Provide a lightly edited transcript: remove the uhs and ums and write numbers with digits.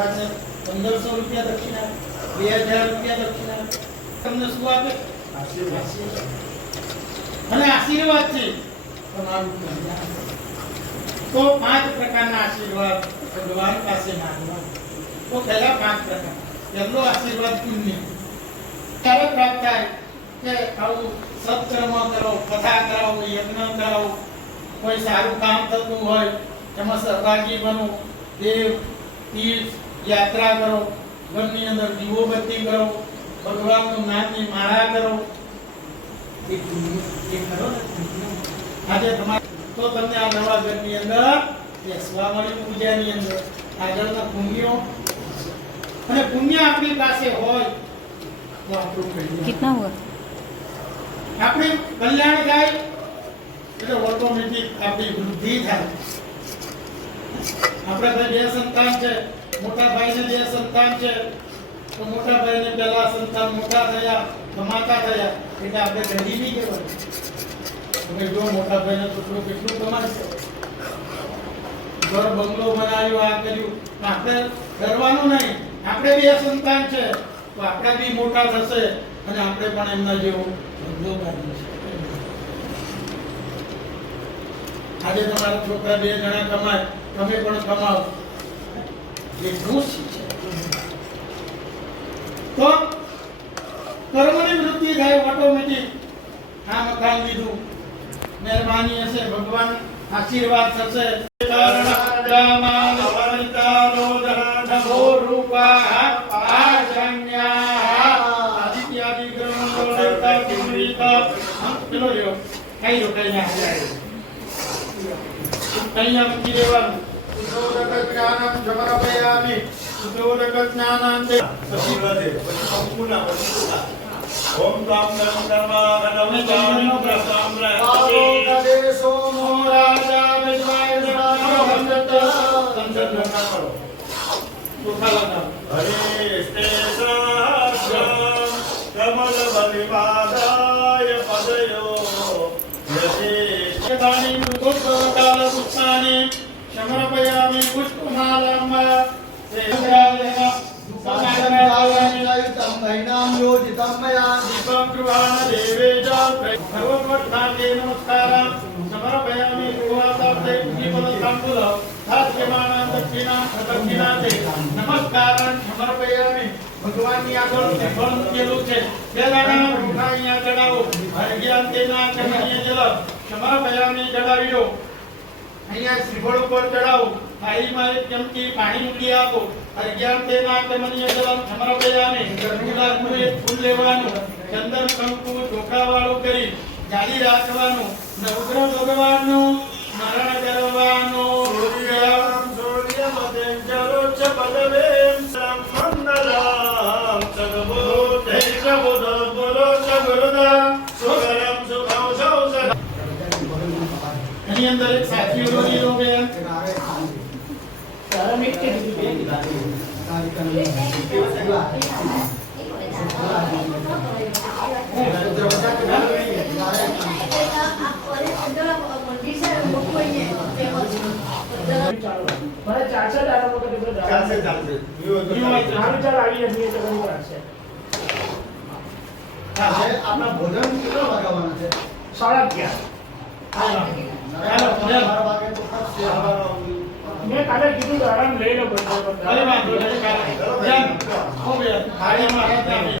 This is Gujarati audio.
મહારાજને 1500 રૂપિયા દક્ષિણા, 2000 રૂપિયા દક્ષિણા, તમને શું આપે? આશીર્વાદ. અને આશીર્વાદ છે તમારું કલ્યાણ. તો 5 પ્રકારના આશીર્વાદ ભગવાન પાસે માંગવા. તો પહેલા 5 પ્રકાર. પહેલો આશીર્વાદ પુણ્ય. ત્યારે પ્રાપ્ત થાય કે આવું સત્કર્મ કરો, કથા કરાવો, યજ્ઞ કરાવો, કોઈ સારું કામ થતું હોય એમાં સહભાગી બનો, દેવ તીર્થ યાત્રા કરો, ઘરની અંદર દીવોબત્તી કરો, ભગવાનનું નામની માળા કરો. એ કરો ને આજે તમારે તો તમને આ નવા ઘરની અંદર બેસવા મળ્યું, પૂજાની અંદર આગળના પુણ્યો. અને પુણ્ય આપણી પાસે હોય તો આપણું કલ્યાણ. कितना हुआ? આપણે કલ્યાણ થાય એટલે ઓટોમેટિક આપણી વૃદ્ધિ થાય. આપણા ભાઈ 2 સંતાન છે, મોટા ભાઈને 2 સંતાન છે, તો મોટા ભાઈને પહેલા સંતાન મોટા થયા, કમાતા થયા, એટલે આપણે ગરીબી નહીં કહેવાય. તમે જો મોટા ભાઈને છોકરો કેટલું કમાશે, ઘર બંગલો બનાવ્યો, આ કર્યું, આપણે ડરવાનું નહીં. આપણે 2 સંતાન છે તો આપણે બી મોટા થશે અને આપણે પણ એમના જેવો ધંધો કરીશું. આજે તમારા છોકરા 2 જણા કમાય, તમે પણ કમાઓ, એ ખુશી છે. તો કર્મની વૃદ્ધિ થાય ઓટોમેટિક. આ મકાન લીધું, મહેરબાની હશે, ભગવાન આશીર્વાદ થશે. અહીંયા મૂકી દેવાનું. ઉદ્યોદક જ્ઞાનમ સમર્પયામિ. ઉદ્યોદક જ્ઞાનમ દે પછી વધે, પછી સંપૂર્ણ વસ્તુતા. ઓમ કામ કર્મ કર્મા કનમ કામનો પ્રસામ્ર પતિ સોમો રાજા વિશ્વાય નમો હંતત સંજન ના કરો. સુખા લગા હરે સ્તેસાશ્રમ કમલ બલિવાદાય પદયો યતે દાની પુષ્પકાલ પુષ્પાને સમર્પયામિ પુષ્પમાલમ સેવ્યાલેન સનાતનાયામિ મહિનામ યોજિતમ મયા દીપં ગૃહાણ દેવેજા ભગવદ્વત્તાકે નમસ્કારં સમર્પયામિ ગૃહાસાપ્તે દીપદ તાંબૂલ સાધ્યમાના દક્ષિણાતે નમસ્કારં સમર્પયામિ. ભગવાનની આગળ શ્રીફળ મૂકેલું છે, પહેલાના રૂખા અહીંયા ચડાવો, અર્ઘ્યાંતેના ચરણીય જલ સમર્પયામિ ચડાવી દો. અહીંયા શ્રીફળ ઉપર ચડાવો, થાળીમાં 1 ચમચી પાણી મૂકી આપો. અર્ઘ્યાંતેના ચરણીય જલ સમર્પયામિ. ગુલાબનું 1 ફૂલ લેવાનું, ચંદન કંકુ ચોખાવાળું કરી જાળી રાખવાનું, નવગ્રહ ભગવાનનું સ્મરણ કરવાનું. સૂર્યમદેજરોચ્ચ પદવેમ મંગલમ સદબુદ્ધે સબુદ્ધ બોલો સગુરુદા સુગરમ સુખમ સૌસર. એની અંદર એક સાથીઓ લીધો બેન ધાર્મિક કે દીધી આપણા ભોજન કેટલો લગાવવાના છે? 11:30. મેં કાલે કીધું આરામ લઈ લો. અરે વાંધો નહીં, કાલે.